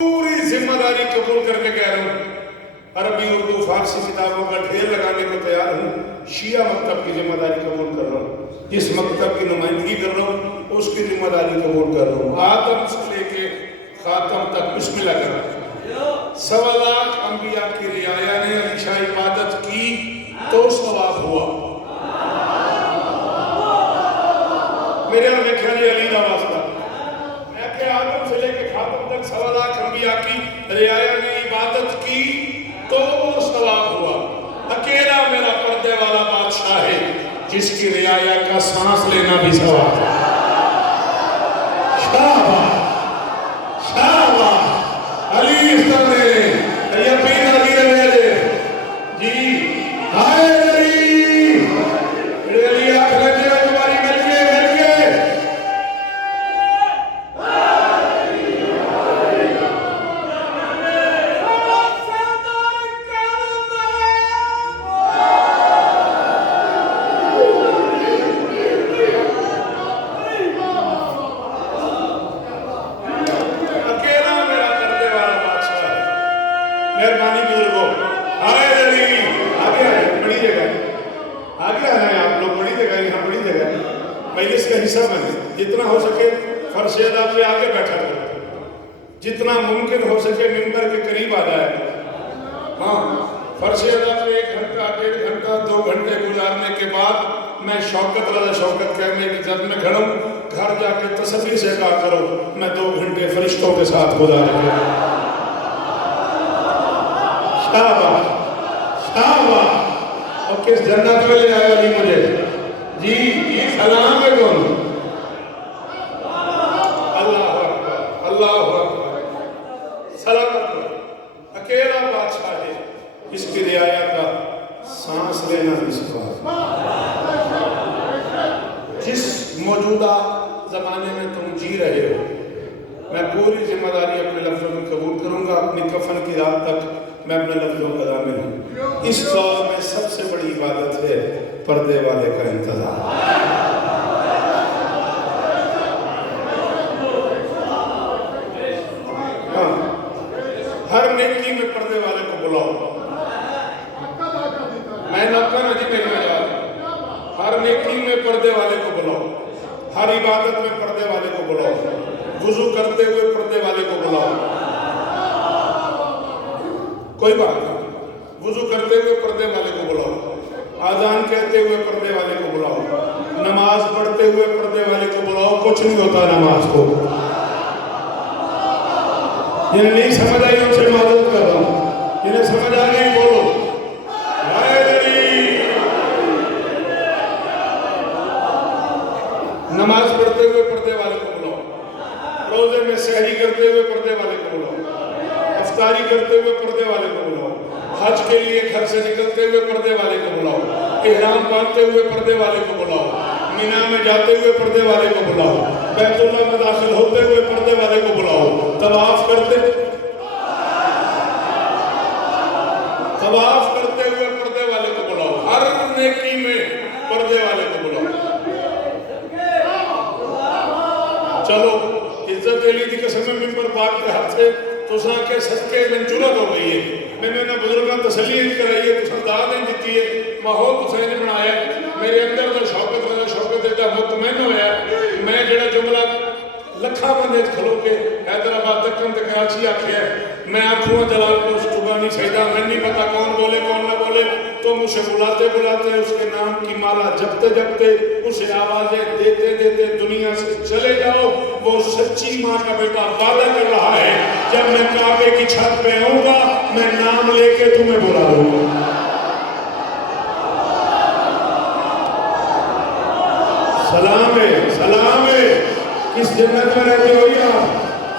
پوری ذمہ داری قبول کر کے کہہ رہا ہوں، عربی اردو فارسی کتابوں کا ڈھیر لگانے کو تیار ہوں، شیعہ مکتب کی ذمہ داری قبول کر رہا ہوں، جس مکتب کی نمائندگی کر رہا ہوں اس کی ذمہ داری قبول کر رہا ہوں، آدم سے لے کے خاتم تک بسم اللہ کر رہا ہوں۔ 1.25 لاکھ انبیاء کی رعایا نے عشاء عبادت کی تو ثواب ہوا۔ میرے اور لکھا جی علی دا واسطہ میں کہ آدم سے لے کے خاتم تک 1.25 لاکھ انبیاء کی رعایا نے عبادت کی تو وہ ثواب ہوا۔ اکیلا میرا پردے والا بادشاہ ہے جس کی رعایا کا سانس لینا بھی ثواب ہے۔ شاباش شاباش علی استعمال یقین علی رہے جی ہائے علی علی آخر جی تمہاری مل کے مہربانی بزرگوں آئے علی آگے آئے بڑی جگہ آگے آئے ہیں آپ لوگ، بڑی جگہ یہاں بڑی جگہ مجلس کا حصہ بنے، جتنا ہو سکے فرش ادا پہ آگے بیٹھا کرو، جتنا ممکن ہو سکے ممبر کے قریب آ جائے۔ ہاں فرش ادا پہ 1 گھنٹہ 1.5 گھنٹہ 2 گھنٹے گزارنے کے بعد میں شوکت رضا شوکت کرنے کی جد میں کھڑا ہوں، گھر جا کے تصویر سے کہا کرو میں 2 گھنٹے فرشتوں کے ساتھ گزارے گا۔ شاباش شاباش اور کس جنت میں لے آیا علی مجھے جی یہ سلام ہے کون؟ اللہ اکبر اللہ اکبر سلامت کرو۔ اکیلا بادشاہ ہے اس کی رعایا کا سانس لینا بھی ثواب۔ جس موجودہ زمانے میں تم جی رہے ہو میں پوری ذمہ داری اپنے لفظوں میں قبول کروں گا، اپنی کفن کی رات تک میں اپنے لفظوں کا ضامن ہوں۔ اس دور میں سب سے بڑی عبادت ہے پردے والے کا انتظار۔ ہاں ہر نیکی میں پردے والے کو بلاؤ۔ میں نوکر نہ جی میری مجال، ہر نیکی میں پردے والے کو بلاؤ، ہر عبادت میں پردے والے کو بلاؤ، وضو کرتے ہوئے پردے والے کو بلاؤ، کوئی بات نہیں، وضو کرتے ہوئے پردے والے کو بلاؤ، آذان کہتے ہوئے پردے والے کو بلاؤ، نماز پڑھتے ہوئے پردے والے کو بلاؤ، کچھ نہیں ہوتا نماز کو۔ جنہیں نہیں سمجھ آئی ان سے معذرت کر رہا ہوں، جنہیں سمجھ آ گئی بولو ہائے علی۔ نماز پڑھتے ہوئے پردے والے کو بلاؤ، روزے میں سحری کرتے ہوئے پردے والے کو بلاؤ، افطاری کرتے ہوئے پردے والے کو بلاؤ، حج کے لیے گھر سے نکلتے ہوئے پردے والے کو بلاؤ، احرام باندھتے ہوئے پردے والے کو بلاؤ، مینا میں جاتے ہوئے پردے والے کو بلاؤ، بیت اللہ میں داخل ہوتے ہوئے پردے والے کو بلاؤ، طواف کرتے ہوئے پردے والے کو بلاؤ، ہر نیکی میں پردے والے کو بلاؤ۔ چلو عزت علی دی قسم میں ممبر پاک کے ہاتھ سے تو سنا کے صدقے میں جرت ہو گئی ہے، میں نے بزرگاں تسلی نہیں کرائی ہے، تو سردار نہیں دیتی ہے، ماحول حسین نے بنایا ہے، میرے اندر دا شوکت رضا شوکت دیتا مطمئن ہویا ہے، میں جڑا جملہ لکھا بندے کھلو کے حیدرآباد دکن تے کراچی آکھیا ہے، میں آنکھوں جلال کو چگانی سیدہ میں نہیں پتا کون بولے کون نہ بولے، تو مجھے بلاتے بلاتے اس کے نام کی مالا جپتے جپتے اسے آوازیں دیتے دیتے دنیا سے چلے جاؤ، وہ سچی ماں کا بیٹا وعدہ کر رہا ہے جب میں کعبے کی چھت پہ آؤں گا میں نام لے کے تمہیں بلا دوں گا۔ سلام ہے کس جنت میں رہتے ہو یا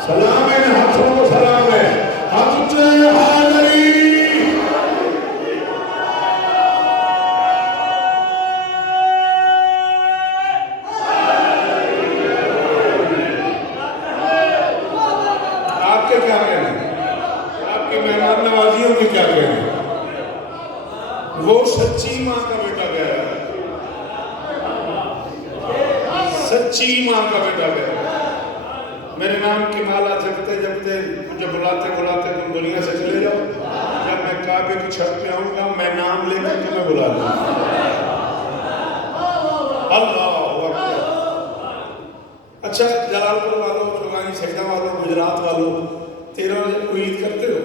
سلام ہے، ہاتھوں کو سلام ہے، ہاتھ اچھے حاضری۔ آپ کے کیا کہنے آپ کی مہمان نوازیوں کی کیا کہنے؟ وہ سچی ماں کا بیٹا گیا ہے، سچی ماں کا بیٹا گیا، میرے نام کی مالا جپتے جپتے مجھے بلاتے بلاتے تم دنیا سے چلے جاؤ، جب میں کعبے کی چھت پہ آؤں گا میں نام لے کر تمہیں بلا لوں گا۔ اللہ اکبر۔ اچھا جلال پور والوں، چوگانی سیکٹا والوں، گجرات والوں، 13 بجے کو عید کرتے ہو؟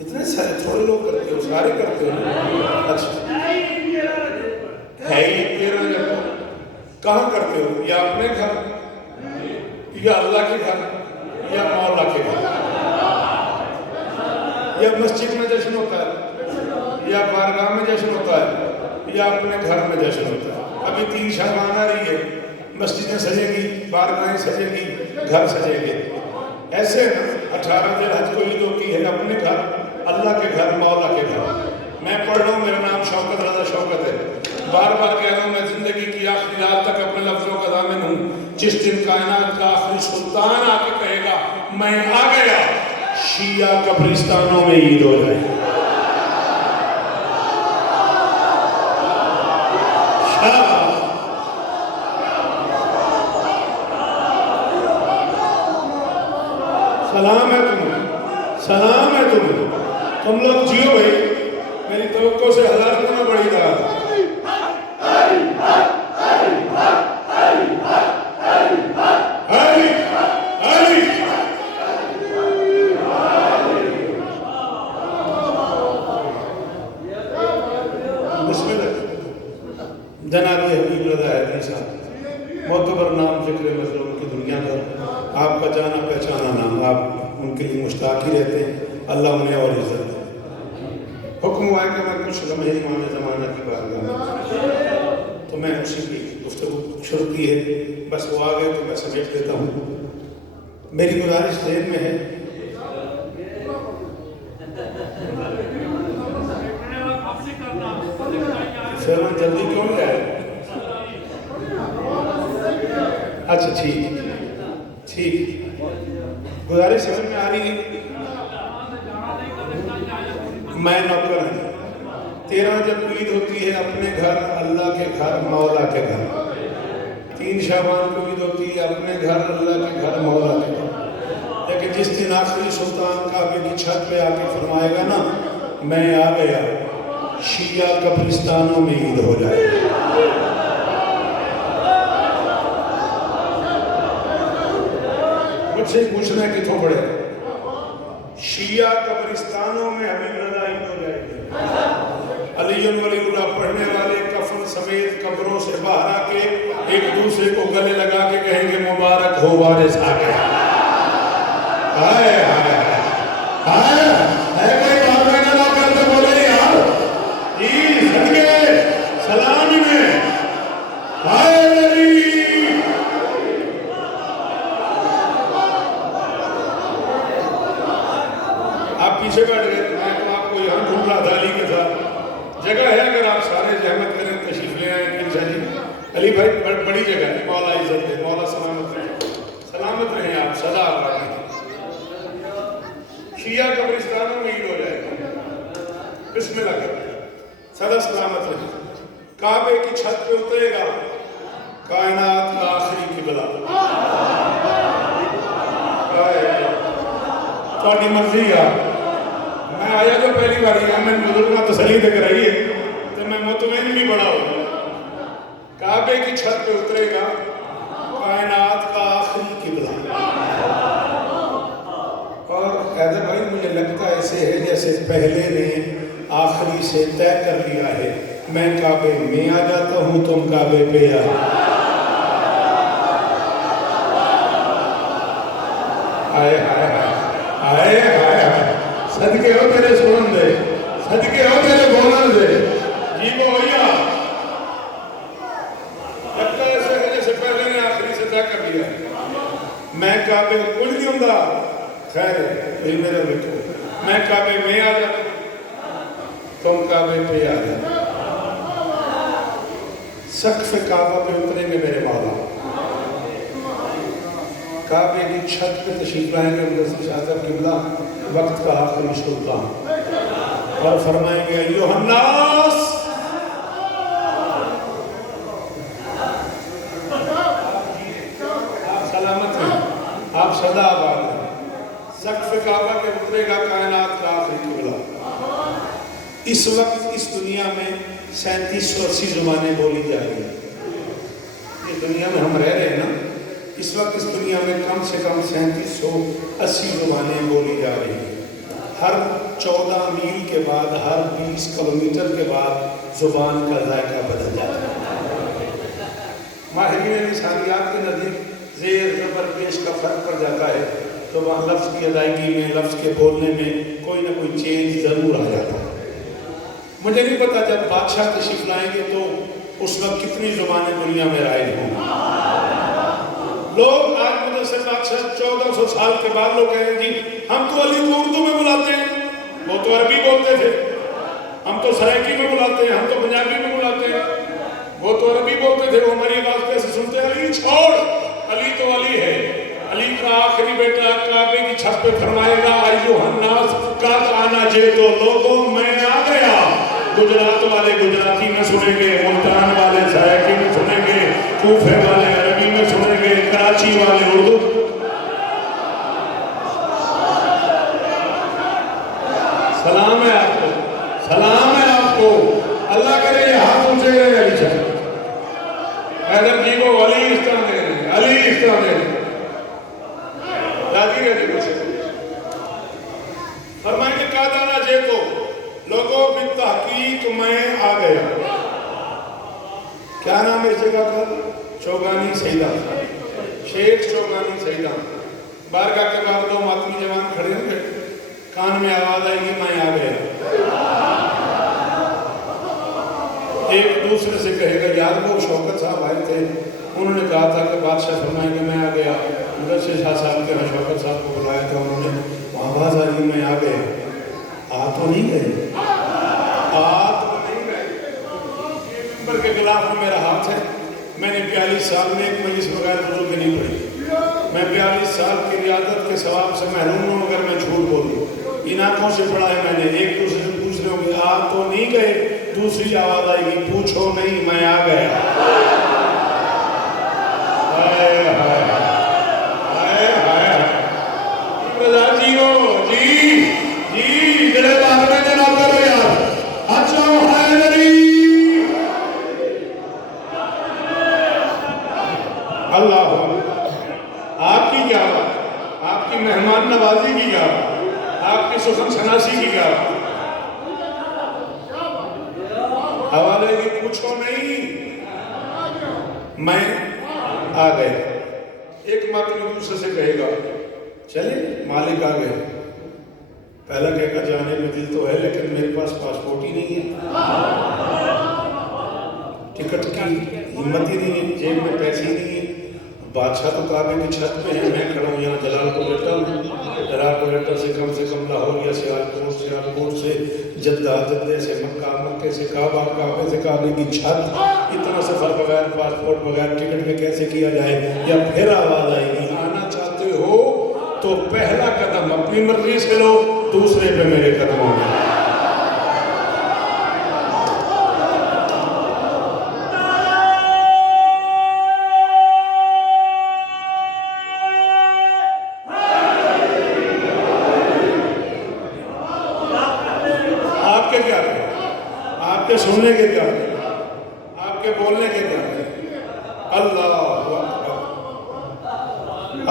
اتنے سارے تھوڑے لوگ کرتے ہو، سارے کرتے ہو؟ اچھا ہے ہی 13 بجے کو کہاں کرتے ہو؟ یا اپنے گھر، یا اللہ کے گھر، یا مولا کے گھر؟ یا مسجد میں جشن ہوتا ہے، یا بارگاہ میں جشن ہوتا ہے، یا اپنے گھر میں جشن ہوتا ہے؟ ابھی 3 شعبان آ رہی ہے، مسجدیں سجیں گی، بارگاہیں سجیں گی، گھر سجیں گے۔ ایسے 18 ذی الحج کو عید ہوتی ہے، اپنے گھر، اللہ کے گھر، مولا کے گھر۔ میں پڑھ رہا ہوں، میرا نام شوکت رضا شوکت ہے، بار بار کہہ رہا ہوں میں زندگی کی آخری رات تک اپنے لفظوں کا ضامن ہوں۔ جس دن کائنات کا آخری سلطان آ کے کہے گا میں آ گیا، شیعہ قبرستانوں میں عید ہو جائے گی۔ سلام ہے تمہیں، سلام ہے تمہیں، تم لوگ جیو بھائی، میری توقع سے 1000 گنا بڑی بات۔ بسم اللہ۔ جناب حبیب رضا حیدری صاحب، معتبر نام ذکر مظلوم کی دنیا کا، آپ کا جانا پہچانا نام، آپ ان کے لیے مشتاق ہی رہتے ہیں، اللہ انہیں اور عزت دے۔ حکم ہوا ہے کہ میں کچھ لمحے امام زمانہ کی بارگاہ میں، تو میں اسی کی گفتگو شروع کی ہے، بس وہ آ گئے تو میں سمیٹ دیتا ہوں۔ میری گزارش ذہن میں ہے، فیرون جلدی کیوں گیا ہے؟ اچھا ٹھیک ٹھیک، گزارش سمجھ میں آ رہی ہے؟ میں نوکر ہوں، 13 جب عید ہوتی ہے اپنے گھر، اللہ کے گھر، مولا کے گھر۔ 3 شعبان کو عید ہوتی ہے اپنے گھر، اللہ کے گھر، مولا کے گھر۔ لیکن جس دن آخری سلطان کعبے کی چھت پہ آ کے فرمائے گا نا میں آ گیا، شیعہ قبرستانوں میں عید ہو جائے گی۔ مجھ سے پوچھنا ہے کتوں پڑے؟ شیعہ قبرستانوں میں حبیب رضا عید ہو جائے گی۔ علی ولی اللہ پڑھنے والے کفن سمیت قبروں سے باہر آ کے ایک دوسرے کو گلے لگا کے کہیں گے مبارک ہو وارث آ گیا۔ ہائے ہائے ہائے، ہے کوئی بات میں نہ کرتے بولے یار جی صدقے سلامی میں ہائے میری۔ آپ پیچھے بیٹھ گئے، میں تو آپ کو یہاں ڈھونڈ رہا تھا علی کے ساتھ۔ جگہ ہے اگر آپ سارے زحمت کریں تشریف لے آئیں انشاء جی۔ علی بھائی بڑی جگہ ہے، مولا عزت ہے، مولا سلامت رہے، سلامت رہیں آپ سدا آباد۔ شیعہ قبرستانوں میں عید ہو جائے گا، بسم اللہ کریں، سدا سلامت رہیں۔ کعبے کی چھت پہ اترے گا کائنات کا آخری قبلہ۔ تھوڑی مرضی ہے، میں آیا جو پہلی بار ہی میں بزرگاں تسلی دے کر آئی ہے تو میں مطمئن بھی بڑا ہوں۔ کعبے کی چھت پہ اترے گا کائنات کا آخری قبلہ۔ اور حیدر بھائی مجھے لگتا ایسے ہے جیسے پہلے نے آخری سے طے کر لیا ہے، میں کعبے میں آ جاتا ہوں تم کعبے پہ آ۔ آئے آئے آئے آئے آئے، صدقے ہو تیرے سنن دے، صدقے ہو تیرے بولن دے، جی وہ ہویا لگتا ایسے ہے جیسے پہلے نے آخری سے طے کر لیا ہے، میں کعبے کچھ نہیں ہوں گا، خیر ہے میرے بچوں، میں کعبے میں آ جاتا تم کعبے پہ آ جاتا۔ سقف کعبہ پہ اتریں گے میرے مولا، کعبے کی چھت پہ تشریف لائیں گے مدثر شاہ صاحب قبلہ، وقت کا آخری سلطان، اور فرمائیں گے ایھا الناس، آپ سلامت ہیں، آپ سدا آباد ہیں، کعبہ کے اترے گا کائنات کا آخری قبلہ. اس وقت اس دنیا میں 3780 زبانیں بولی جا رہی ہیں. اس دنیا میں ہم رہ رہے ہیں نا, اس وقت اس دنیا میں کم سے کم 3780 زبانیں بولی جا رہی ہیں. ہر 14 میل کے بعد, ہر 20 کلومیٹر کے بعد زبان کا ذائقہ بدل جاتا ہے. ماہرین لسانیات کے نزدیک زیر زبر پیش کا فرق پڑ جاتا ہے, تو وہاں لفظ کی ادائیگی میں, لفظ کے بولنے میں کوئی نہ کوئی چینج ضرور آ جاتا ہے. مجھے نہیں پتا جب بادشاہ تشریف لائیں گے تو اس وقت کتنی زبانیں دنیا میں رائج ہوں. لوگ آج مجھے سے بادشاہ 1400 سال کے بعد لوگ کہیں گے جی ہم تو علی کو اردو میں بلاتے ہیں, وہ تو عربی بولتے تھے. ہم تو سرائکی میں بلاتے ہیں, ہم تو پنجابی میں بلاتے ہیں, وہ تو عربی بولتے تھے. وہ ہماری آواز کیسے سنتے ہیں؟ علی چھوڑ, علی تو علی ہے. علی کا آخری بیٹا کعبے کی چھت پہ فرمائے گا ایھا الناس قد انا جئت, لوگوں میں آ گیا. گجرات والے گجراتی میں سنیں گے, ملتان والے سرائکی میں سنیں گے, کوفے والے عربی میں سنیں گے, کراچی والے اردو. سلام ہے آپ کو, سلام ہے آپ کو. اللہ کرے یہ ہاتھ اونچے رہے علی صاحب. حیدر جی کو علی اس طرح دے رہے ہیں, علی اس طرح دے رہے ہیں. راضی رہتے کچھ فرمائیں کہ قد انا جئت, لوگوں بالتحقیق میں آ گیا. کیا نام ہے اس جگہ کا؟ چوگانی سیدہ, شیخ چوگانی سیدہ. بارگاہ کے بعد 2 ماتمی جوان کھڑے ہوں گے, کان میں آواز آئے گی میں آ گیا. ایک دوسرے سے کہے گا یار وہ شوکت صاحب آئے تھے, انہوں نے کہا تھا کہ بادشاہ فرمائیں کہ میں آ گیا. ادھر سے شاہ صاحب کے یہاں شوکت صاحب کو بلایا تھا, انہوں نے آواز آ رہی میں آ گیا. آ تو نہیں گئے, آ تو نہیں گئے. یہ ممبر کے خلاف میرا ہاتھ ہے. میں نے 42 سال میں ایک مجلس بغیر وضو کے نہیں پڑھی. میں 42 سال کی ریاضت کے ثواب سے محروم ہوں اگر میں جھوٹ بولوں. ان آنکھوں سے پڑھا ہے میں نے. ایک دوسرے سے پوچھ رہے ہوں گے آپ تو نہیں گئے, دوسری آواز آئے گی پوچھو نہیں میں آ گیا. جی ہو جی جی جڑے باہر میں نہ کرو یار. اچھا حیدری اللہ آپ کی کیا بات, آپ کی مہمان نوازی کی کیا بات, آپ کی سخن شناسی کی کیا بات. حوالے کی پوچھو نہیں میں آ گئے. ایک ماتمی دوسرے سے کہے گا چلے مالک آ گئے. پہلا کہے گا جانے میں دل تو ہے لیکن میرے پاس پاسپورٹ ہی نہیں ہے, ٹکٹ کی ہمت ہی نہیں ہے, جیب میں پیسے ہی نہیں ہے. بادشاہ تو کعبے کی چھت پہ ہے, میں کھڑا ہوں یہاں جلال کو بیٹھا ہوں. جلال کو بیٹھا سے کم لاہور یا سیالکوٹ, سیالکوٹ سے جدہ, جدہ سے مکہ, مکے سے کعبہ, کعبے سے کعبے کی چھت. اتنا سفر بغیر پاسپورٹ بغیر ٹکٹ کے کیسے کیا جائے. یا پھر آواز آئے گی آنا چاہتے ہو تو پہلا قدم اپنی مرضی سے لو, دوسرے پہ میرے قدموں میں. آپ کے کیا ہے, آپ کے سننے کے کیا ہے, آپ کے بولنے کے کیا ہے. اللہ اکبر,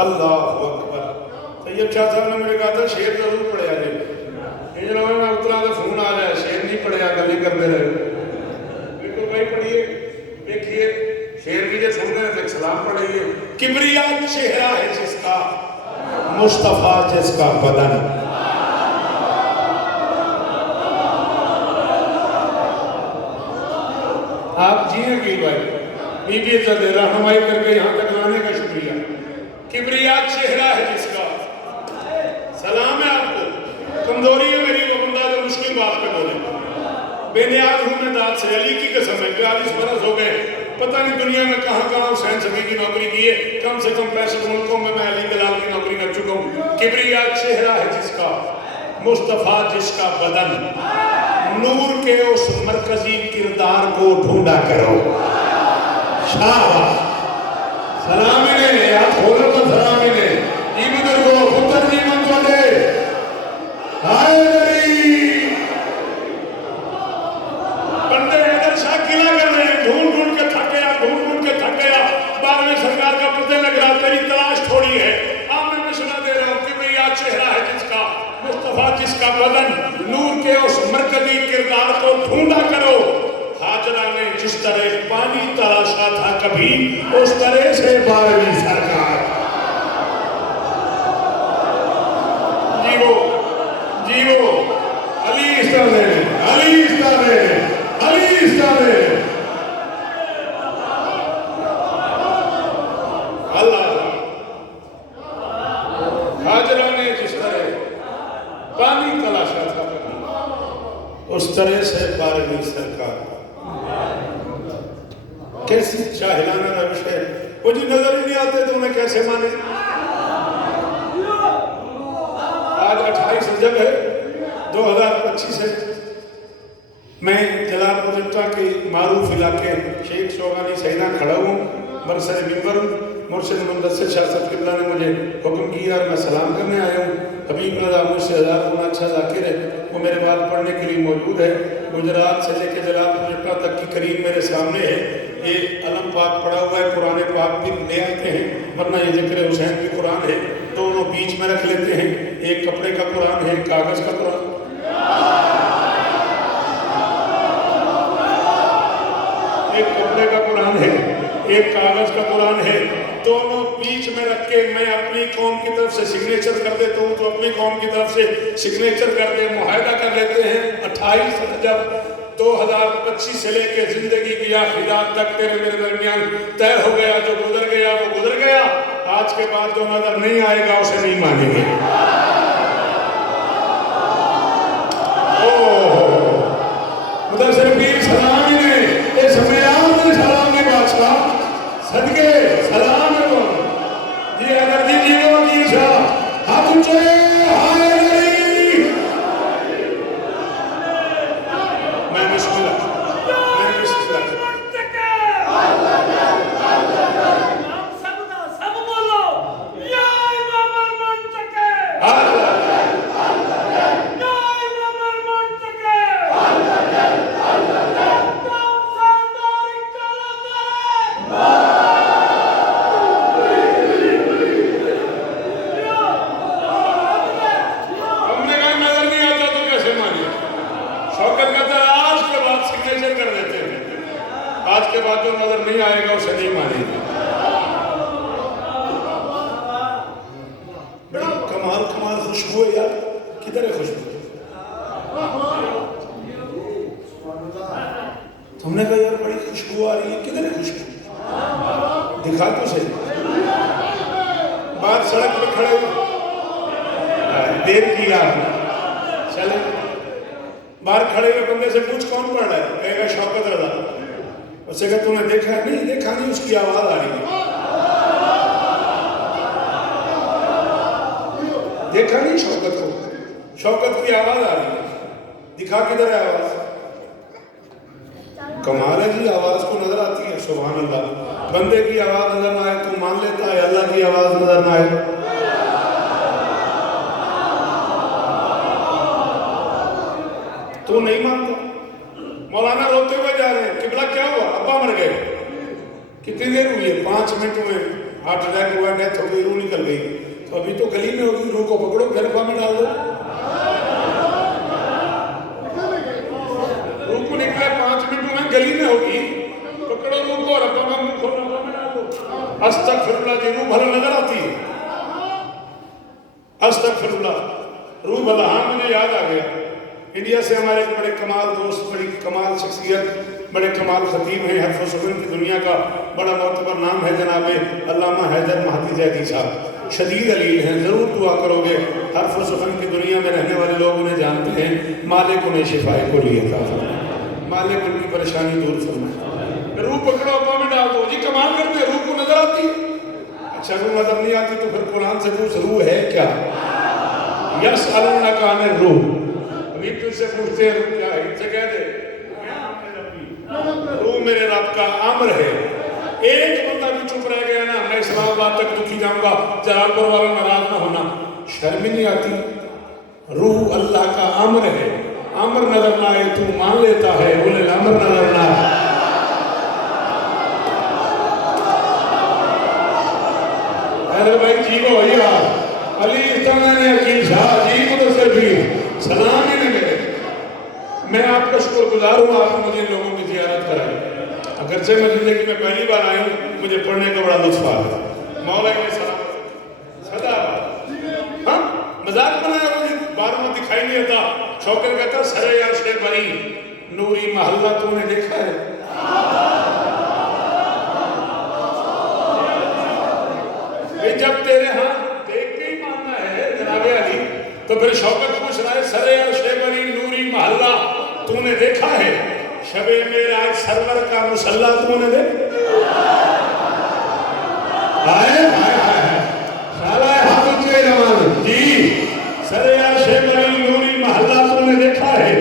اللہ اکبر. طیب شاہ صاحب نے مجھے کہا تھا شعر ضرور پڑھے آجے. ان لوگوں میں اترا تو فون آ جائے شعر نہیں پڑھے آ گلی کرتے رہے. بالکل بھائی پڑھیے, دیکھیے شعر کی جو سن رہے ہیں سلام پڑھیے. کبریا چہرہ ہے جس کا, مصطفیٰ جس کا بدن. آپ جیئے گی بھائی, بی بی عزت رہنمائی کر کے یہاں تک لانے کا شکریہ. کبریا چہرہ ہے جس کا, سلام ہے آپ کو. کمزوری ہے میری وہ بندہ جو مشکل بات پہ بولے. بے نیاز ہوں میں داد سے, علی کی قسم ہے 42 برس ہو گئے, پتہ نہیں دنیا میں کہاں کہاں حسین سبی کی نوکری کی ہے. کم سے کم 65 ملکوں میں علی دلال کی نوکری کر چکا ہوں. کبریا چہرہ ہے جس کا, مصطفیٰ جس کا بدن. نور کے اس مرکزی کردار کو ڈھونڈا کرو. شاباش. سلام ہے, آپ کھولو تو سلام ہے. ایمان کو خطر جیمان کو دے. چہرہ ہے جس کا، مصطفیٰ جس کا بدن، نور کے اس مرکزی کردار کو ڈھونڈا کرو۔ ہاجرہ نے جس طرح پانی تلاشا تھا کبھی، اس طرح سے 12ویں سرکار جیو علی استعمال علی استعمال علی استعمال اللہ۔ ہاجرہ نے جس طرح پانی تلاشا تھا اس طرح سے 12ویں سرکار۔ کیسی جاہلانہ روش ہے، مجھے نظر ہی نہیں آتے تو انہیں کیسے مانے۔ آج 28 رجب ہے 2025 ہے۔ میں جلال پور کے معروف علاقے شیخ شوگانی سیدہ کھڑا ہوں، برسر ممبر مرشد مندسر شاہ صاحب قبلہ نے مجھے حکم کیا اور میں سلام کرنے آیا ہوں۔ حبیب رضا مجھ سے 1000 گنا اچھا ذاکر ہے، وہ میرے بعد پڑھنے کے لیے موجود ہے۔ گجرات سے لے کے جلال پور تک کی کریم میرے سامنے ہے۔ یہ علم پاک پڑھا ہوا ہے، قرآن پاک بھی لے آتے ہیں، ورنہ یہ ذکر حسین بھی قرآن ہے، دونوں بیچ میں رکھ لیتے ہیں۔ ایک کپڑے کا قرآن ہے، ایک کاغذ کا قرآن۔ ایک کپڑے کا قرآن ہے، ایک کاغذ کا قرآن ہے، دونوں بیچ میں رکھ کے میں اپنی قوم کی طرف سے سگنیچر کر دیتا ہوں تو اپنی قوم کی طرف سے سگنیچر کر دے، معاہدہ کر لیتے ہیں۔ 28 رجب 2025 سے لے کے زندگی کی آخرات تک تیرے میرے درمیان طے ہو گیا، جو گزر گیا وہ گزر گیا، آج کے بعد جو نظر نہیں آئے گا اسے نہیں مانیں گے۔ مدثر پیر سلامی نے اس میان میں سلامی بادشاہ صدقے سلام ہے وہ جی اگر جی جی وہ کی شاہ ہاتھ اچھے ہائے علی میں بسم اللہ سب بولو یا امام المنتقی آج کے بعد جو نظر نہیں آئے گا اسے نہیں مانیں گے۔ بڑی کمال خوشبو ہے یار، کدھر ہے خوشبو؟ ہم نے کہا یار بڑی خوشبو آ رہی ہے، کدھر ہے خوشبو؟ دکھا تو صحیح۔ باہر سڑک پہ کھڑے ہوئے دیر کی آپ نے چلے، باہر کھڑے ہوئے بندے سے پوچھ کون پڑھ رہا ہے؟ کہے گا شوکت رضا۔ اس سے کہا تم نے دیکھا نہیں؟ دیکھا نہیں، اس کی آواز آ رہی ہے۔ دیکھا نہیں شوکت کو، شوکت کی آواز آ رہی ہے، دکھا کدھر ہے آواز؟ کمال ہے جی، آواز کو نظر آتی ہے، سبحان اللہ۔ بندے کی آواز نظر نہ آئے تو مان لیتا ہے، اللہ کی آواز نظر نہ آئے تو نہیں مانتا۔ مولانا روتے ہوئے جا رہے ہیں، قبلہ کیا ہوا؟ ابا مر گئے۔ کتنی دیر ہوئی ہے؟ 5 منٹ ہوئے، ہارٹ اٹیک ہوا، ڈیتھ ہو گئی، روح نکل گئی۔ تو ابھی تو گلی میں ہوگی، روح کو پکڑو پھر ابا میں ڈال دو۔ روح کو نکلے 5 منٹ میں گلی میں ہوگی، پکڑو روح کو اور ابا میں ڈال دو۔ استغفر اللہ جی، روح بھلا نظر آتی ہے۔ استغفر اللہ، روح بھلا۔ ہاں مجھے یاد آ گیا، انڈیا سے ہمارے ایک بڑے کمال دوست، بڑی کمال شخصیت، بڑے کمال خطیب ہیں، حرف و سکون کی دنیا کا بڑا معتبر نام ہے جناب علامہ حیدر مہدی زیدی صاحب، شدید علیل ہیں، ضرور دعا کرو گے۔ حرف و سکون کی دنیا میں رہنے والے لوگ انہیں جانتے ہیں، مالک انہیں شفائے کو لیے عطا فرمائے، مالک ان کی پریشانی دور فرمائے۔ روح پکڑو ابا میں ڈال دو، جی کمال کرتے ہیں، روح کو نظر آتی ہے؟ اچھا روح نظر نہیں آتی تو پھر قرآن سے پوچھ روح ہے کیا؟ یسألونک عن الروح، ابھی تجھ سے پوچھتے ہیں روح کیا ہے، ان سے کہہ دے روح میرے رب کا امر ہے۔ ایک بندہ بھی چپ رہ گیا نا، میں اسلام آباد تک دکھی جاؤں گا، جلال پور والا ناراض نہ ہونا۔ شرم نہیں آتی؟ روح اللہ کا امر ہے، امر نظر نہ آئے تو مان لیتا ہے، بولے امر نظر نہ آئے۔ حیدر بھائی جیو یار، علی کرنا ہے عقیل شاہ جی مدثر بھی سلام ہی نے میرے. میں آپ کا شکر گزار ہوں آپ نے مجھے ان لوگوں کی زیارت کرائی. اگرچہ میں زندگی میں پہلی بار آیا ہوں مجھے پڑھنے کا بڑا لطف آ گیا. مولا نے سلام صدا ہاں مذاق بنایا مجھے بار میں دکھائی نہیں دیتا. شوکر کہتا سرے عرش بری نوری محلہ تو نے دیکھا ہے. جب تیرے ہاں دیکھ کے ہی ماننا ہے جناب علی تو پھر شوکت پوچھ رہا ہے سرے عرش بری نوری محلہ تو نے دیکھا ہے. شب معراج سرور کا مصلی تو نے دیکھا. ہائے ہائے ہائے سالہ ہاتھ اونچے روان جی سرے عرش بری نوری محلہ تو نے دیکھا ہے.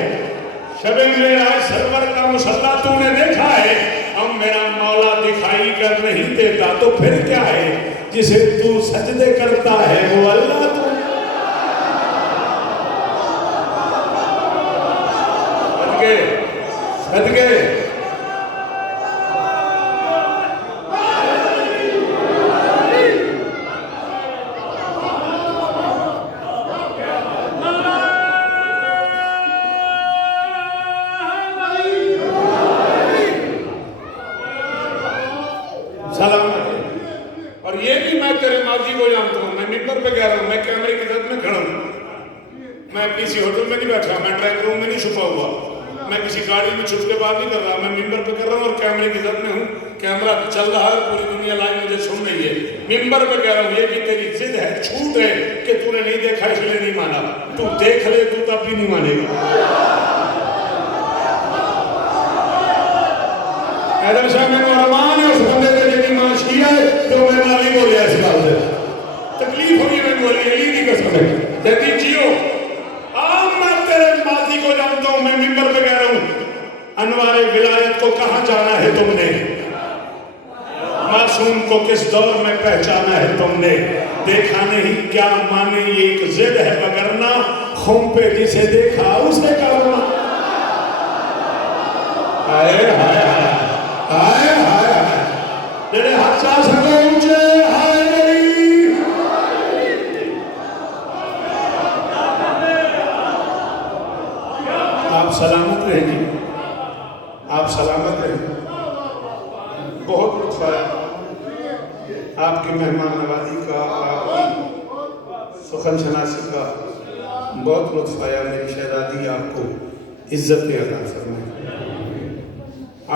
شب معراج سرور کا مصلی تو نے دیکھا ہے. اب میرا مولا دکھائی کر نہیں دیتا تو پھر کیا ہے جسے تو سجدے کرتا ہے وہ اللہ تو. صدقے اور یہ بھی میں تیرے ماضی کو جانتا ہوں. میں ممبر پہ کہہ رہا ہوں میں کیمرے کی عزت میں کھڑا ہوں. میں کسی ہوٹل میں نہیں بیٹھا میں ڈرائنگ روم میں نہیں چھپا ہوا. میں کسی گاڑی میں چھپ کے بات نہیں کر رہا. میں ممبر پہ کر رہا ہوں اور کیمرے کی عزت میں ہوں. کیمرہ چل رہا ہے پوری دنیا لائیو مجھے سن رہی ہے. ممبر پہ کہہ رہا ہوں یہ بھی تیری ضد ہے چھوٹ ہے کہ تو نے نہیں دیکھا اس لیے نہیں مانا. تو دیکھ لے تو تب بھی نہیں مانے گا. حیدر شاہ میں رحمان ہے اس بندے کے جنہی ماش کیا ہے جو میں مالی بولے اس بات سے تکلیف ہوئی میں بولی علی نہیں کر سکتے کہتی جیو آم میں تیرے ماضی کو جانتا ہوں. میں ممبر پہ کہہ رہا ہوں انوار ولایت کو کہاں جانا ہے تم نے. معصوم کو کس دور میں پہچانا ہے تم نے. دیکھا نہیں کیا مانے یہ ایک ضد ہے وگرنہ خم پہ جسے دیکھا اسے کرنا. ہائے ہائے ہائے ہائے ہائے ہائے تیرے ہاتھ چاہ سکے اونچے ہائے میری. آپ سلامت رہیں گی آپ سلامت رہیں. بہت لطف آیا آپ کی مہمان نوازی کا آپ کی سخن شناسی کا. بہت لطف آیا میری شہزادی آپ کو عزت عطا فرمائے.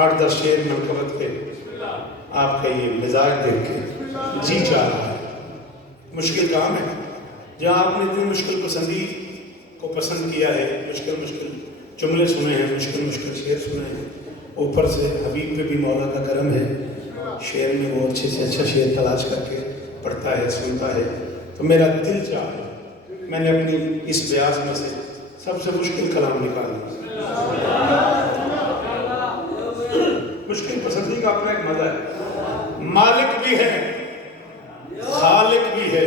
8-10 شعر منقبت کے آپ کا یہ مزاج دیکھ کے جی چاہ رہا ہے. مشکل کام ہے جہاں آپ نے اتنی مشکل پسندی کو پسند کیا ہے. مشکل جملے سنے ہیں مشکل شعر سنے ہیں. اوپر سے حبیب پہ بھی مولا کا کرم ہے. شعر میں وہ اچھے سے اچھا شعر تلاش کر کے پڑھتا ہے سنتا ہے. تو میرا دل چاہا میں نے اپنی اس بیاض میں سے سب سے مشکل کلام نکالا. مشکل پسندی کا اپنا ایک مزہ ہے. مالک بھی ہے خالق بھی ہے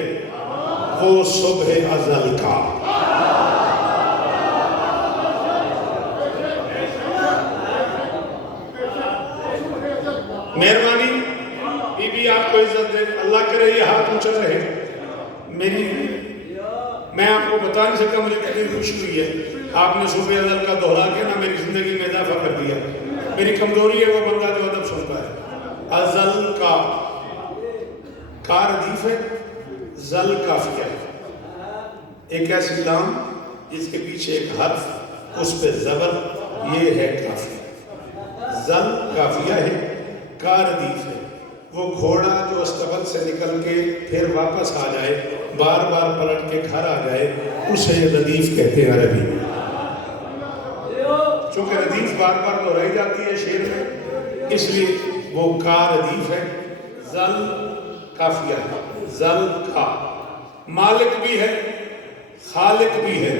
وہ صبح ازل کا. مہربانی بی بی آپ کو عزت دے. اللہ کرے یہ ہاتھ اونچا رہے. میں آپ کو بتا نہیں سکتا مجھے کتنی خوشی ہوئی ہے. آپ نے صبح ازل کا دہرا کے نا میری زندگی میں اضافہ کر دیا. میری کمزوری ہے وہ بندہ جو ادب سنتا ہے. ازل کا کار ردیف ہے زل کافیہ ہے. ایک ایسی لام جس کے پیچھے ایک حرف اس پہ زبر یہ ہے کافیہ. زل کافیہ ہے کار ردیف ہے. وہ گھوڑا جو استبل سے نکل کے پھر واپس آ جائے بار بار پلٹ کے گھر آ جائے اسے ردیف کہتے ہیں عربی میں. چونکہ ردیف بار بار دہرائی جاتی ہے شعر میں اس لیے وہ کا ردیف ہے. زل کافیہ ہے زل کا. مالک بھی ہے خالق بھی ہے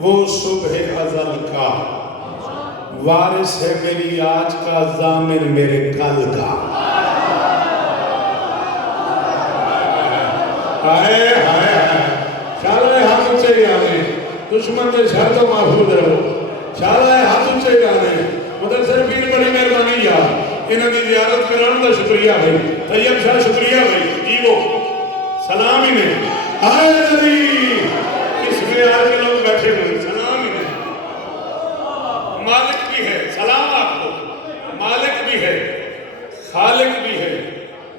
وہ صبح ازل کا. وارث ہے میری آج کا ضامن میرے کل کا. ہائے ہائے ہائے شالہ ہاتھ اونچے جانے دشمن کے شر تو محفوظ رہو. شالہ ہاتھ اونچے جانے مدثر پیر بڑی مہربانی یا انہوں نے زیارت کرنے کا شکریہ بھائی. طیب شاہ شکریہ بھائی جی وہ سلام ہی میں آئے نبی اس میں آج کے لوگ بیٹھے ہوئے سلام ہی نہیں. مالک بھی ہے، سلام آپ کو، مالک بھی ہے، خالق بھی ہے،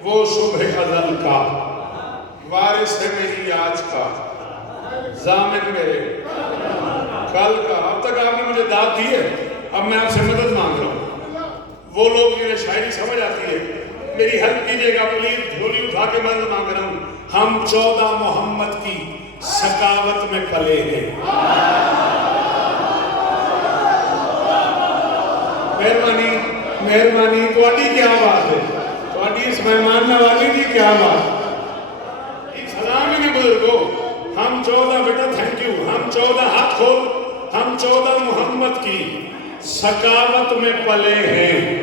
وہ صبح ازل کا وارث ہے میری آج کا، ضامن میرے کل کا. اب تک آپ نے مجھے داد دی ہے، اب میں آپ سے مدد مانگ رہا ہوں. وہ لوگ جنہیں شاعری سمجھ آتی ہے میری ہیلپ کیجیے گا پلیز، جھولی اٹھا کے مدد مانگ رہا ہوں. ہم 14 محمد کی سکاوت میں پلے ہیں. مہربانی مہربانی، تواڈی کیا بات ہے، تواڈی اس مہمان نوازی کی کیا بات. سلام ہی نہیں بزرگو. ہم 14 بیٹا تھینک یو، ہم 14 ہاتھ کھول، ہم 14 محمد کی سکاوت میں پلے ہیں.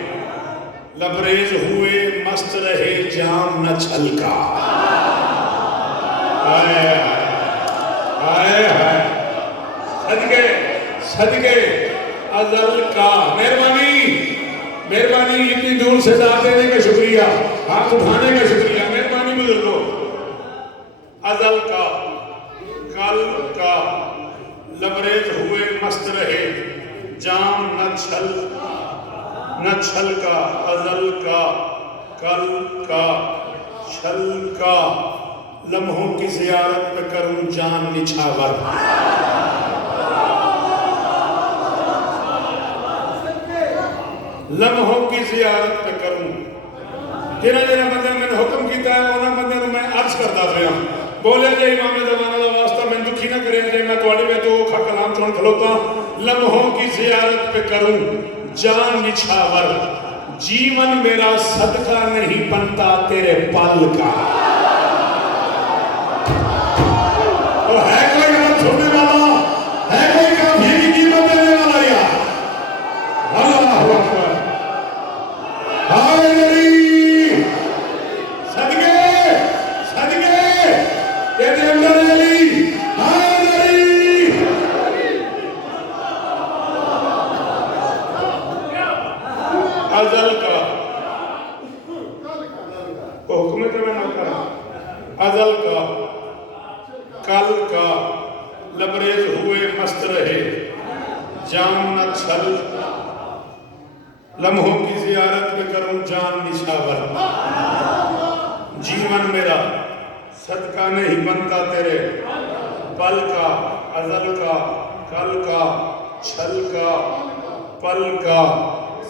لبریز ہوئے مست رہے جام نہ چھلکا. آئے آئے آئے صدقے صدقے ازل کا. مہربانی مہربانی، اتنی دور سے دعوت دینے کا شکریہ، ہاتھ اٹھانے کا شکریہ. مہربانی بزرگو. ازل کا، کل کا، لبریز ہوئے مست رہے جام نہ چھل کا. ازل کا، کل کا، چھل کا، لمحوں کی زیارت پہ کروں جان نچھاور. لمحوں کی زیارت پہ کروں. جنہاں بندے میں نے حکم کیتا ہے انہاں بندے میں عرض کرتا پیا. بولے جے امام زمانہ دا واسطہ میں دکھی نہ کرے جے میں تواڈے میں تو کھا کلام چون کھلوتا. لمحوں کی زیارت پہ کروں جان نچھاور. جیون میرا صدقہ نہیں بنتا تیرے پل کا. تو ہے کوئی غلط چھوڑنے والا، ہے کوئی کافی کی قیمت دینے والا یا اللہ اکبر. ہائے نبی صدقے صدقے تیرے اندر علی. ہائے نبی ازل کا حکمت میں نہ کرا. ازل کا، کل کا، لبریز ہوئے مست رہے جام نہ چھل. لمحوں کی زیارت میں کروں جان نچھاور. جیون میرا صدقہ نہیں بنتا تیرے پل کا. ازل کا، کل کا، چھل کا، پل کا.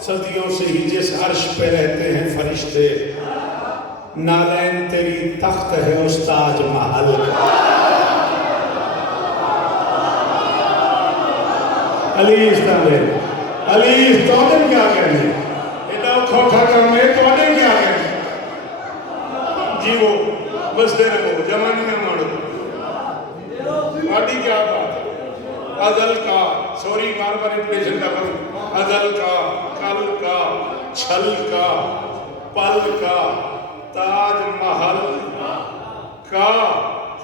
صدیوں سے ہی جس عرش پہ رہتے ہیں فرشتے، نالین تیری تخت ہے اس تاج محل کا. علی استعمال علی استعمال کیا کہنے ایڈا کھوکھا کام ہے تو آنے کیا کہنے جی وہ بس دے رکھو جمانی میں مارو. آڈی کیا بات ہے. ازل کا، سوری بار بار ریپلیشن کا کروں. ازل کا، کل کا، چھل کا، پل کا، تاج محل کا.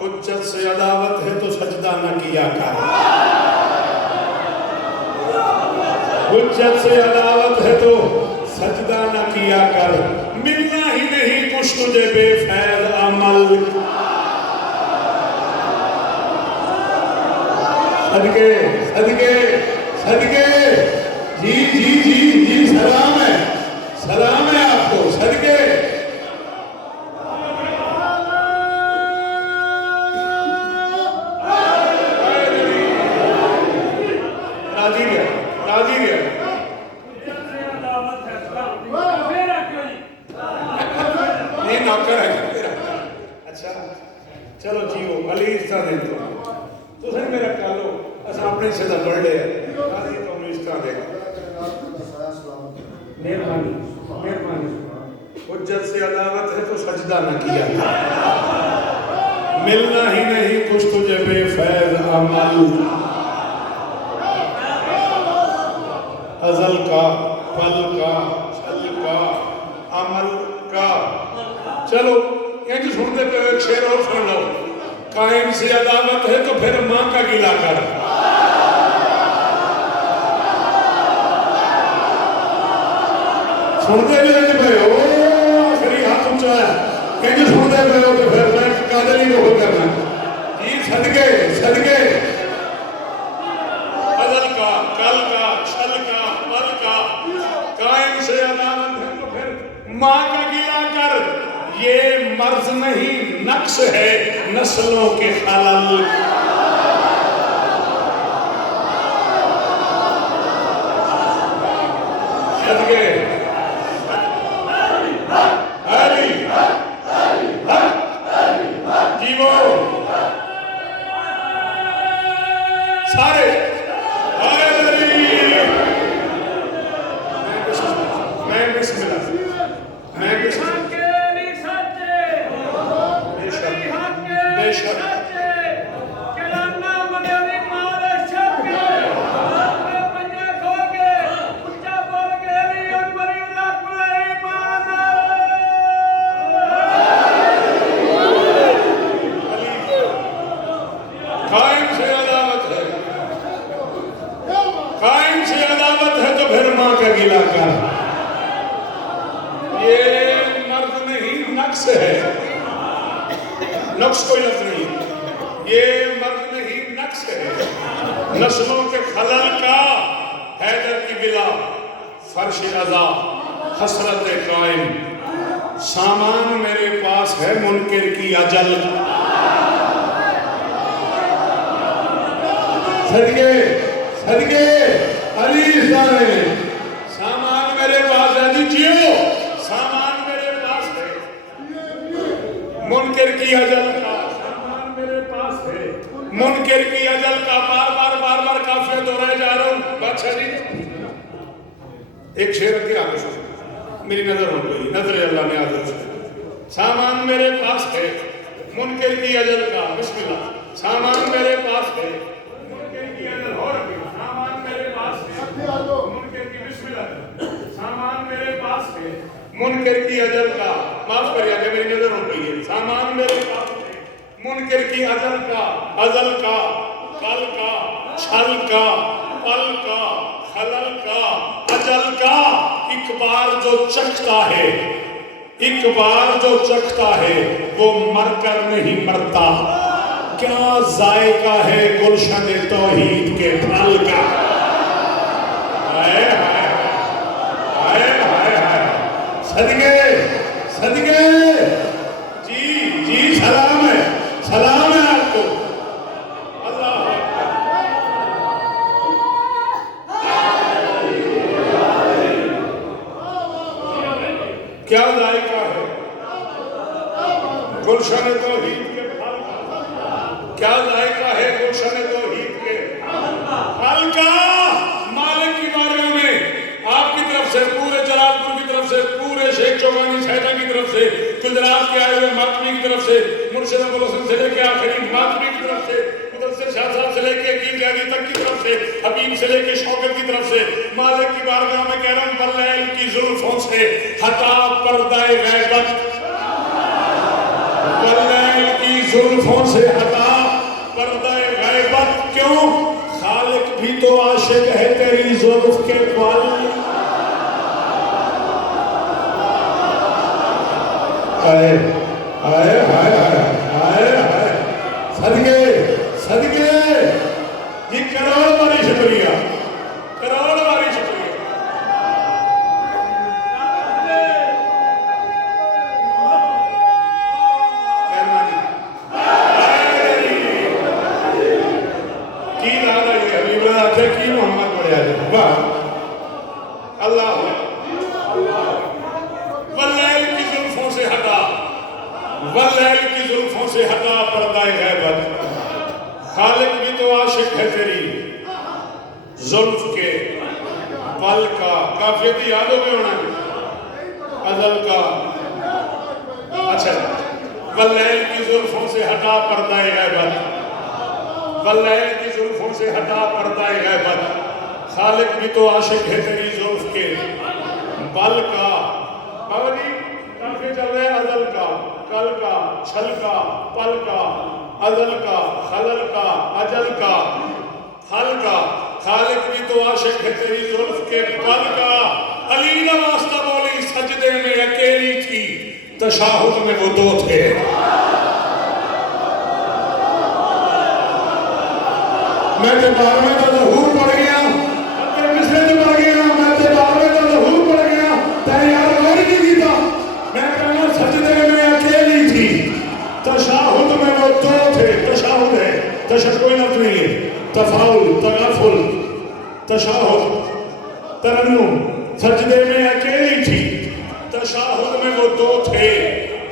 حجت سے عداوت ہے تو سجدہ نہ کیا کر. حجت سے عداوت ہے تو سجدہ نہ کیا کر. ملنا ہی نہیں کچھ تجھے بے فیض عمل. صدقے صدقے صدقے. جی جی جی جی سلام ہے، سلام ہے آپ کو. صدقے راضی گیا راضی گیا. یہ نوکر ہے. اچھا چلو جی وہ علی اس طرح دے دو تو سر میرا کالو اسا اپنے سے پڑھ لے راضی تو اس طرح دے. مہربانی مہربانی. حجت سے عداوت ہے تو سجدہ نہ کیا. ملنا ہی نہیں کچھ تجھے بے فیض عمل. ازل کا، پل کا، چھل کا، عمل کا. چلو یہ جو سنتے پہ ایک شعر اور سن لو. قائم سے عداوت ہے تو پھر ماں کا گلا کر. سنتے پہ ہو آخری ہاتھ اونچا ہے کہ جو سنتے پہ ہو تو پھر میں قادری کو خود کرنا. صدقے صدقے ازل کا کل کا چھل کا پل کا قائم سے عدالت ہے تو پھر ماں کا گلا کر یہ مرض نہیں نقص ہے نسلوں کے خلل صدقے جیو سارے میں بسم اللہ بے شک بے شک نقص کوئی لفظ نہیں یہ مرد نہیں نقص ہے نسلوں کے خلل کا حیدر کی بلا فرش عزا حسرت قائم سامان میرے پاس ہے منکر کی اجل صدقے صدقے علی سارے سامان میرے پاس ہے جی جیو سامان میرے پاس ہے منکر کی اجل کا سامان میرے پاس ہے منکر کی اجل کا بار بار کافی دہرائے جا رہا ہوں بادشاہ جی ایک شعر کے آگے سے میری نظر ہو گئی نظر اللہ نے آدھر سے سامان میرے پاس ہے منکر کی اجل کا بسم اللہ سامان میرے پاس ہے منکر کی اجل ہو رہی سامان میرے پاس ہے منکر کی بسم اللہ سامان میرے پاس ہے منکر کی اجل کا معاف کریے کہ میری نظر ہو گئی ہے سامان میرے پاس ہے منکر کی اجل کا ازل کا کل کا چھل کا پل کا خلل کا اجل کا ایک بار جو چکھتا ہے ایک بار جو چکھتا ہے وہ مر کر نہیں مرتا کیا ذائقہ ہے گلشن توحید کے پھل کا صدقے صدقے جی سلام ہے آپ کو اللہ کیا ذائقہ ہے گلشن توحید کے پھل کا کیا ذائقہ ہے گلشن توحید کے پھل کا مالک کی باریوں میں آپ کی طرف سے پورے جلال پور کی طرف سے پورے شیخ چوبانی شہدہ کی طرف سے گجرات کے آئے ہوئے ماتمی کی طرف سے مرشد ابوالحسن سے لے کے آخری ماتمی کی طرف سے مدثر شاہ صاحب سے لے کے عقیل جانی تک کی طرف سے حبیب سے لے کے شوکت کی طرف سے مالک کی بارگاہ میں کہہ رہا ہوں واللیل کی زلفوں سے ہٹا پردہ غیبت واللیل کی زلفوں سے ہٹا پردہ غیبت کیوں خالق بھی تو عاشق ہے تیری زلف کے بال آئے آئے آئے آئے آئے صدقے صدقے یہ کروڑ باری شکریہ کروڑ باری شکریہ کی نام ہے حبیب اللہ سے کی محمد بڑے آجے واہ اللہ واللیل کی زلفوں سے ہٹا واللیل کی زلفوں سے ہٹا پردہ غیبت خالق بھی تو عاشق ہے تیری زلف کے پل کا کافیت یاد ہو گئے ہونا ازل کا اچھا واللیل کی زلفوں سے ہٹا پردہ غیبت واللیل کی زلفوں سے ہٹا پردہ غیبت خالق بھی تو عاشق ہے تیری زلف کے پل کا بابا جی کافی چل رہے ہیں ازل کا کل کا چھل کا پل کا ازل کا خلل کا اجل کا حل کا خالق بھی تو عاشق ہے تیری زلف کے پل کا علی نہ واسطہ بولی سجدے میں اکیلی تھی تشاہد میں وہ دو تھے میں تے 12ویں دا ظہور پڑھ گیا اگر کسے تے پڑھ گیا میں تے 12ویں دا ظہور پڑھ گیا تے یار غور نہیں کیتا میں کہنا سجدے میں اکیلی تھی تشہد میں وہ دو تھے تشہد ہے تشہد کوئی لفظ نہیں ہے تفاول تغافل تشہد ترنم سجدے میں اکیلی تھی تشہد میں وہ دو تھے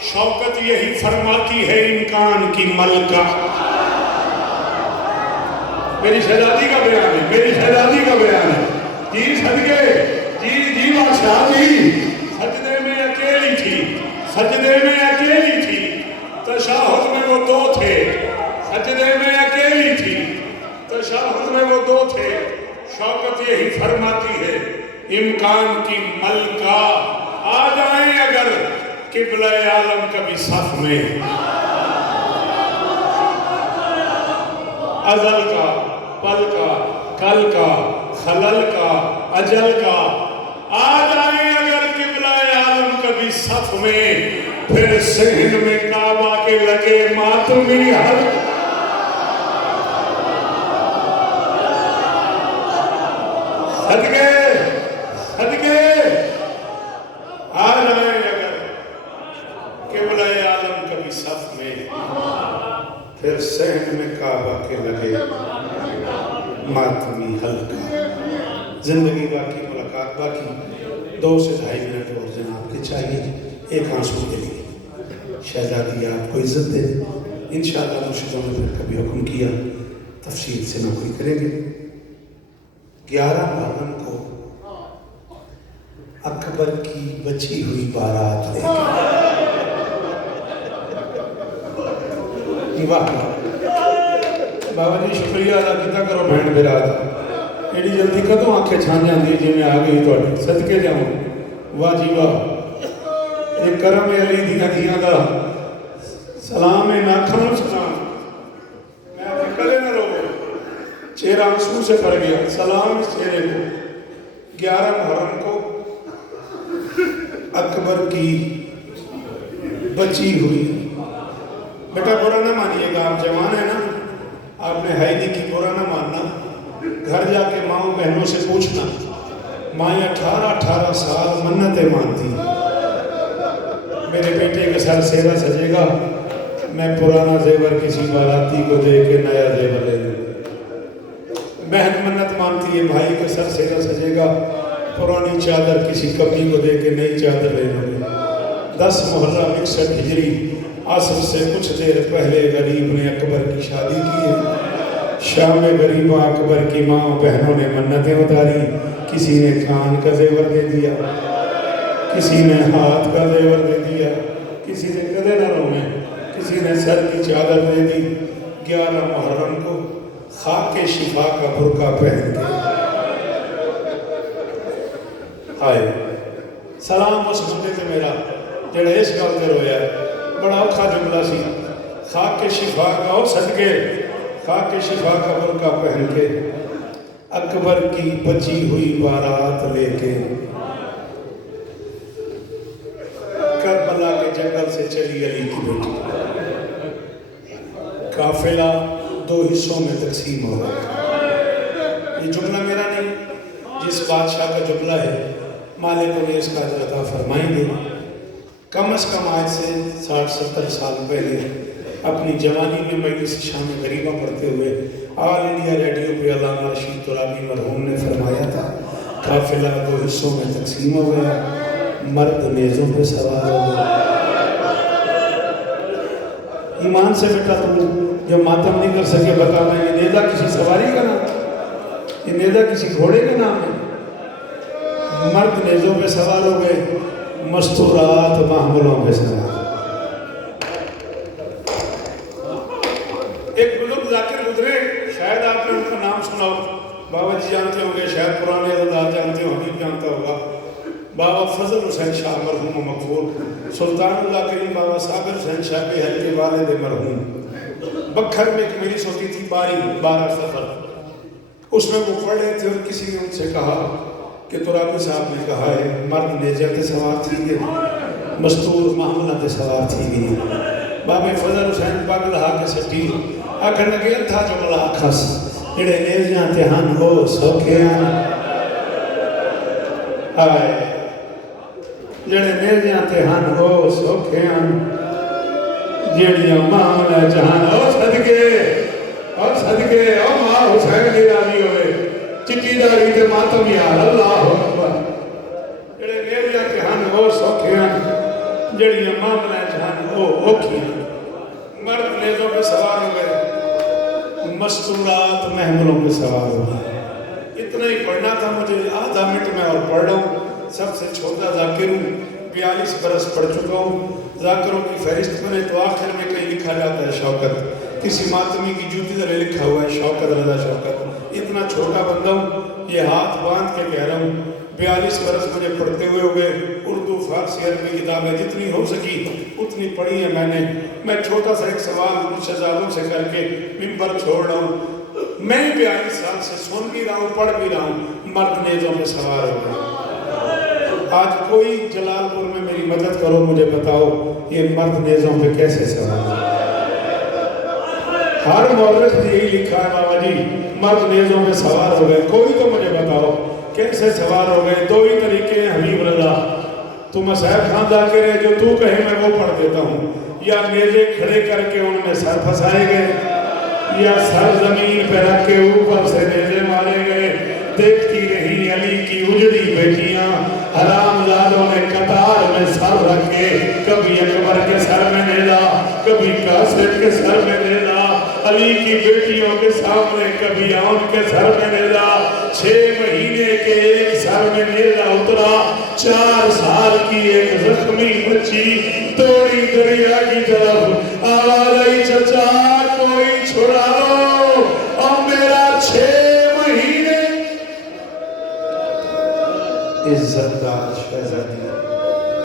شوکت یہی فرماتی ہے امکان کی ملکہ میری شہزادی کا بیان ہے میری شہزادی کا بیان ہے جی صدقے جی بادشاہ جی سجدے میں اکیلی تھی سجدے میں اکیلی تھی تشہد میں وہ دو تھے سجدے میں اکیلی تھی تشہد میں وہ دو تھے شوکت یہی فرماتی ہے امکان کی ملکہ آ جائیں اگر قبلہ عالم کبھی صف میں ازل کا پل کا کل کا خلل کا اجل کا آ جائیں اگر قبلہ عالم کبھی صف میں پھر صحن میں کعبہ کے لگے ماتمی حل صدقے صدقے آ جائیں اگر قبلہ عالم کبھی صف میں پھر صحن میں کعبہ کے لگے ماتمی حلقہ زندگی باقی ملاقات باقی 2 سے 2.5 منٹ اور جناب کے چاہیے ایک آنسو کے لیے شہزادی آپ کو عزت دے انشاءاللہ مرشدوں نے پھر کبھی حکم کیا تفصیل سے نوکری کریں گے 11 محرم کو اکبر کی بچی ہوئی بارات لے کے واہ بابا جی شکریہ ادا کیتا کرو بہن برات ایڈی جلدی کدوں آنکھیں چھان جاندی ہے جی میں آ گئی تھوڑی صدقے جاؤں واہ جی واہ ایک کرم علی دیاں دیاں دا سلام ناکھن سلام میں آپ کے کلے نہ رو چہرہ آنسو سے پڑ گیا سلام اس چہرے کو 11 محرم کو اکبر کی بچی ہوئی بیٹا برا نہ مانیے گا آپ جوان ہیں نا آپ نے حیدی کی برا نہ ماننا گھر جا کے ماں بہنوں سے پوچھنا مائیں 18 سال منتیں مانتی میرے بیٹے کے ساتھ سیرا سجے گا میں پرانا زیور کسی باراتی کو دے کے نیا زیور لے دوں بہن منت مانتی ہے بھائی کے سر سیرا سجے گا پرانی چادر کسی کبھی کو دے کے نئی چادر لے دوں 10 محرم 61 ہجری عصر سے کچھ دیر پہلے غریب نے اکبر کی شادی کی ہے شام غریبہ اکبر کی ماں بہنوں نے منتیں اتاری کسی نے کان کا زیور دے دیا کسی نے ہاتھ کا زیور دے دیا کسی نے گلے نہ رونے کسی نے سر کی چادر دے دی 11 محرم کو خاک شفا کا برقع پہن کے آئے سلام اس بندے تے میرا جڑا اس گل تے رویا ہے بڑا اوکھا جملہ سی خاک شفا کا اور صدقے خاک شفا کا برقع پہن کے اکبر کی بچی ہوئی بارات لے کے کربلا کے جنگل سے چلی علی کی بیٹی قافلہ 2 حصوں میں تقسیم ہو گیا یہ جملہ میرا نہیں جس بادشاہ کا جملہ ہے مالک نے اس کا عطا فرمائیں گے کم از کم آج سے 60-70 سال پہلے اپنی جوانی میں مجلس شام غریبہ پڑھتے ہوئے آل انڈیا ریڈیو پہ علامہ رشید ترابی مرحوم نے فرمایا تھا قافلہ 2 حصوں میں تقسیم ہو گیا مرد نیزوں پہ سوار ہو گیا ایمان سے بیٹا تم جو ماتم نہیں کر سکے بتا میں یہ نیزہ کسی سواری کا نام یہ نیزہ کسی گھوڑے کا نام ہے مرد نیزوں پہ سوار ہو گئے مستورات محملوں پہ سوار ایک بزرگ ذاکر گزرے شاید آپ نے ان کا نام سنا ہو بابا جی جانتے ہوں گے شاید پرانے عزدار جانتے ہوں حبیب جانتا ہوگا بابا فضل حسین شاہ مرحوم و مقبول سلطان اللہ کریم بابا صابر حسین شاہ کے حل کے والد مرحوم بکھر میں ایک مجلس ہوتی تھی 12 سفر اس میں وہ پڑھ رہے تھے اور کسی نے ان سے کہا کہ ترابی صاحب نے کہا ہے مرد نیزے تے سوار تھی گئے مستور معاملہ تے سوار تھی گئی بابا فضل حسین پاگل ہا کے سٹی آکھن لگے تھا جو ملا خاص جڑے نیزیاں تے ہن ہو سوکھے ہیں ہائے جڑے نیزیاں تے ہن ہو سوکھے ہیں جڑیاں معاملہ جہان او صدقے او ماں حسین دی راضی ہوئے چٹی داڑھی تے ماتم یار اللہ اکبر جڑے نیزیاں تے ہن ہو سوکھے ہیں جڑیاں معاملہ جہان ہو اوکھی ہیں مرد نیزوں پہ سوار ہو گئے مستورات محملوں پہ سوار ہو گئے اتنا ہی پڑھنا تھا مجھے آدھا منٹ میں اور پڑھ رہا ہوں سب سے چھوٹا ذاکر ہوں 42 برس پڑھ چکا ہوں ذاکروں کی فہرست میں تو آخر میں کہیں لکھا جاتا ہے شوکت کسی ماتمی کی جوتی در لکھا ہوا ہے شوکت رضا شوکت اتنا چھوٹا بندہ ہوں یہ ہاتھ باندھ کے کہہ رہا ہوں 42 برس مجھے پڑھتے ہوئے ہو گئے اردو فارسی عربی کتابیں جتنی ہو سکی اتنی پڑھی ہے میں چھوٹا سا ایک سوال مجھ شہزادوں سے کر کے ممبر چھوڑ رہا ہوں میں 42 سال سے سن بھی رہا ہوں پڑھ بھی رہا ہوں مرد نیزوں پہ سوار ہو گئے آج کوئی جلال پور میں میری مدد کرو مجھے بتاؤ یہ مرد نیزوں پہ کیسے سوار ہو ہر مورخ نے یہی لکھا ہے بابا جی مرد نیزوں پہ سوار ہو گئے کوئی تو مجھے بتاؤ کیسے سوار ہو گئے دو ہی طریقے ہیں حبیب رضا تو مسائب خان ذاکر ہے جو تو کہے میں وہ پڑھ دیتا ہوں یا نیزے کھڑے کر کے ان میں سر پھنسائے گئے یا سر زمین پہ رکھ کے اوپر سے نیزے مارے گئے دیکھتی رہی علی کی اجڑی بیٹیاں حرام زادوں نے قطار میں سر رکھے کبھی اکبر کے سر میں نیزا کبھی قاسم کے سر میں نیزا علی کی بیٹیوں کے سامنے کبھی آن کے سر میں نیزا 6 مہینے کے ایک سر میں نیزا اترا 4 سال کی ایک زخمی بچی توڑی دریا کی طرف آواز آئی چچا کوئی چھڑا لو اور میرا 6 مہینے عزت دار شہزادی